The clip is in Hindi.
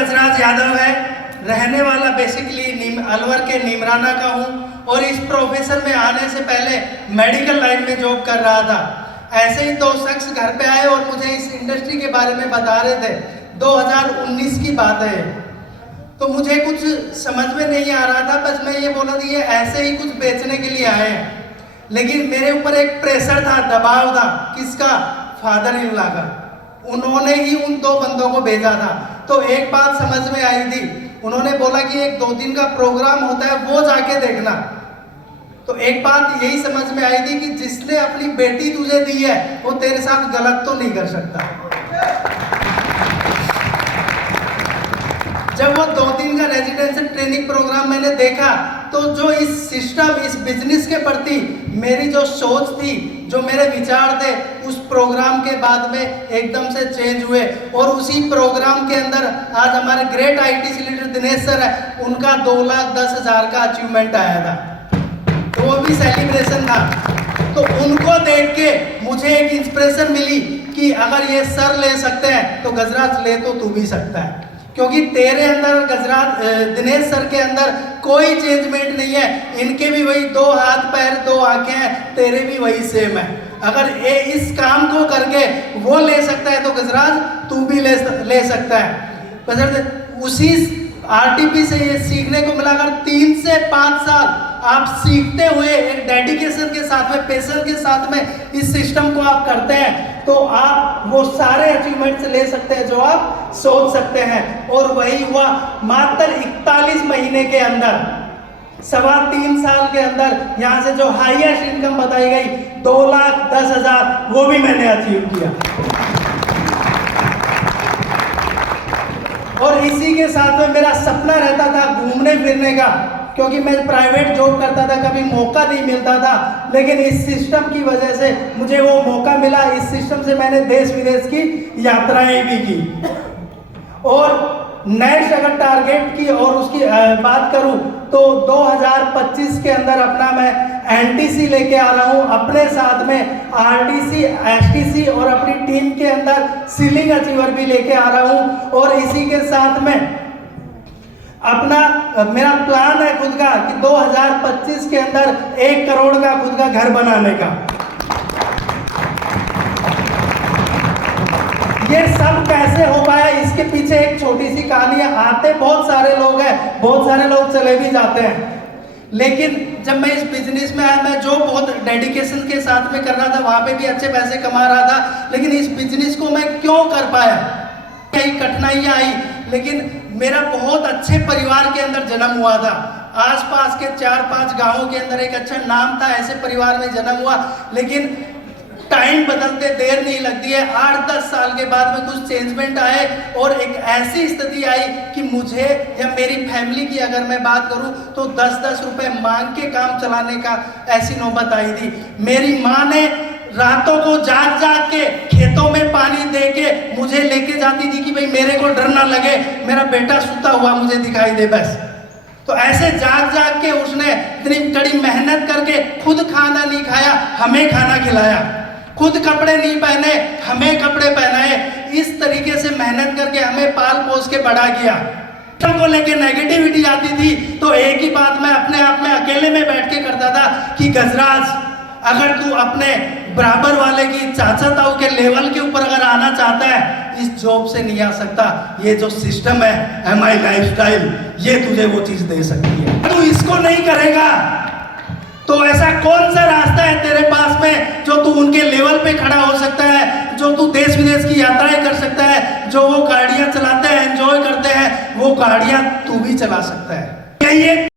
गजराज यादव है, रहने वाला बेसिकली अलवर के नीमराना का हूँ और इस प्रोफेशन में आने से पहले मेडिकल लाइन में जॉब कर रहा था। ऐसे ही दो शख्स घर पे आए और मुझे इस इंडस्ट्री के बारे में बता रहे थे। 2019 की बात है, तो मुझे कुछ समझ में नहीं आ रहा था। बस मैं ये बोला कि ये ऐसे ही कुछ बेचने के लिए आए हैं, लेकिन मेरे ऊपर एक प्रेशर था, दबाव था। किसका? फादर इन लॉ का। उन्होंने ही उन दो बंदों को भेजा था। तो एक बात समझ में आई थी, उन्होंने बोला कि एक 2 दिन का प्रोग्राम होता है, वो जाके देखना। तो एक बात यही समझ में आई थी कि जिसने अपनी बेटी तुझे दी है वो तेरे साथ गलत तो नहीं कर सकता। जब वो 2 दिन का रेजिडेंशियल ट्रेनिंग प्रोग्राम मैंने देखा, तो जो इस सिस्टम, इस बिजनेस के प्रति मेरी जो सोच थी, जो मेरे विचार थे, उस प्रोग्राम के बाद में एकदम से चेंज हुए। और उसी प्रोग्राम के अंदर आज हमारे great IT leader Dinesh sir है, उनका 2,10,000 का अचीवमेंट आया था, तो वो भी सेलिब्रेशन था। तो उनको देख के मुझे एक इंस्पिरेशन मिली कि अगर ये सर ले सकते हैं तो गजराज ले तो तू भी सकता है। क्योंकि तेरे अंदर गजराज, दिनेश सर के अंदर कोई चेंजमेंट नहीं है। इनके भी वही 2 हाथ पैर 2 आंखें हैं, तेरे भी वही सेम है। अगर ये इस काम को करके वो ले सकता है तो गजराज तू भी ले सकता है। गजराज उसी आरटीपी से ये सीखने को मिला। अगर 3 से 5 साल आप सीखते हुए एक डेडिकेशन के साथ में, पेशेंस के साथ में इस सिस्टम को आप करते हैं, तो आप वो सारे अचीवमेंट्स ले सकते हैं जो आप सोच सकते हैं। और वही हुआ मात्र 41 महीने के अंदर, 3.25 साल के अंदर। यहाँ से जो हाईएस्ट इनकम बताई गई 2,10,000, वो भी मैंने अचीव किया। और इसी के साथ में मेरा सपना रहता था घूमने फिरने का, क्योंकि मैं प्राइवेट जॉब करता था, कभी मौका नहीं मिलता था। लेकिन इस सिस्टम की वजह से मुझे वो मौका मिला। इस सिस्टम से मैंने देश विदेश की यात्राएं भी की। और नेक्स्ट अगर टारगेट की और उसकी बात करूं तो 2025 के अंदर अपना मैं एनटीसी लेके आ रहा हूं, अपने साथ में आरटीसी, एसटीसी और अपनी टीम के अंदर सीलिंग अचीवर भी लेके आ रहा हूं। और इसी के साथ में अपना मेरा प्लान है खुद का कि 2025 के अंदर 1 करोड़ का खुद का घर बनाने का। ये सब कैसे हो पाया, इसके पीछे एक छोटी सी कहानी है। आते बहुत सारे लोग हैं, बहुत सारे लोग चले भी जाते हैं, लेकिन जब मैं इस बिजनेस में आया, मैं जो बहुत डेडिकेशन के साथ में कर रहा था, वहां पे भी अच्छे पैसे कमा रहा था, लेकिन इस बिजनेस को मैं क्यों कर पाया, कई कठिनाइयां आई। लेकिन मेरा बहुत अच्छे परिवार के अंदर जन्म हुआ था। आसपास के 4-5 गांवों के अंदर एक अच्छा नाम था, ऐसे परिवार में जन्म हुआ। लेकिन टाइम बदलते देर नहीं लगती है। 8-10 साल के बाद में कुछ चेंजमेंट आए और एक ऐसी स्थिति आई कि मुझे या मेरी फैमिली की अगर मैं बात करूं तो 10-10 रुपए मांग के काम चलाने का ऐसी नौबत आई थी। मेरी माँ ने रातों को जाग जाग के खेतों में पानी दे के मुझे लेके जाती थी कि भाई मेरे को डर ना लगे, मेरा बेटा सुता हुआ मुझे दिखाई दे बस। तो ऐसे जाग जाग के उसने इतनी कड़ी मेहनत करके खुद खाना नहीं खाया, हमें खाना खिलाया, खुद कपड़े नहीं पहने, हमें कपड़े पहनाए। इस तरीके से मेहनत करके हमें पाल पोस के बड़ा किया। को लेके नेगेटिविटी आती थी तो एक ही बात मैं अपने आप में अकेले में बैठ के करता था कि गजराज, अगर तू अपने बराबर वाले की, चाचा ताऊ के लेवल के ऊपर अगर आना चाहता है, इस जॉब से नहीं आ सकता। ये जो सिस्टम है एमआई लाइफस्टाइल, ये तुझे वो चीज दे सकती है। तू इसको नहीं करेगा तो ऐसा कौन सा रास्ता है तेरे पास में जो तू उनके लेवल पे खड़ा हो सकता है, जो तू देश विदेश की यात्राएं कर सकता है, जो वो गाड़ियां चलाते हैं, एंजॉय करते हैं, वो गाड़ियां तू भी चला सकता है। यही